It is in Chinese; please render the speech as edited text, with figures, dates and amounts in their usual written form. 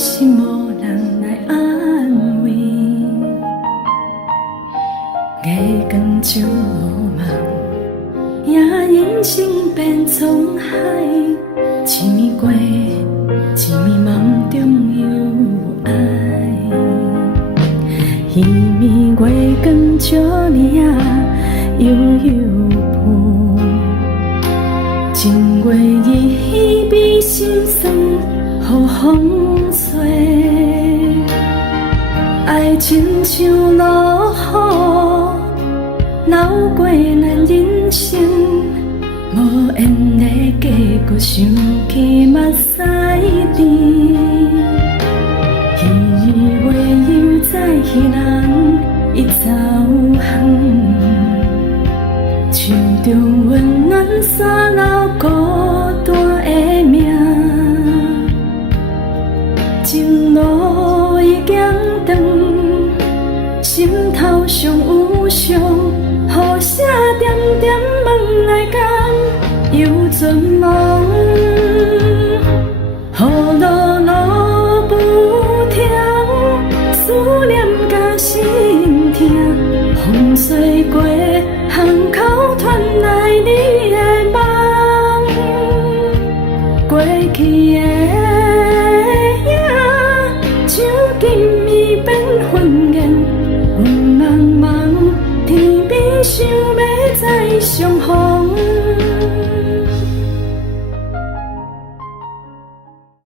是无人来安慰，月光照梦，也人生变沧海，一暝过，一暝梦中有爱。彼暝月光照你啊，悠悠抱，情月依依心酸，予风吹。爱情像落雨，流过咱人生，无缘的结果，想起目屎甜。彼月又在彼人已走远，手中温暖散落孤单的命，情路已经长，心头尚有伤，雨声点点问来间又存亡，雨落落不停，思念甲心痛，风吹过巷口传来你的梦，过去的影像今暝变云烟，雾茫茫，天边想要再相逢。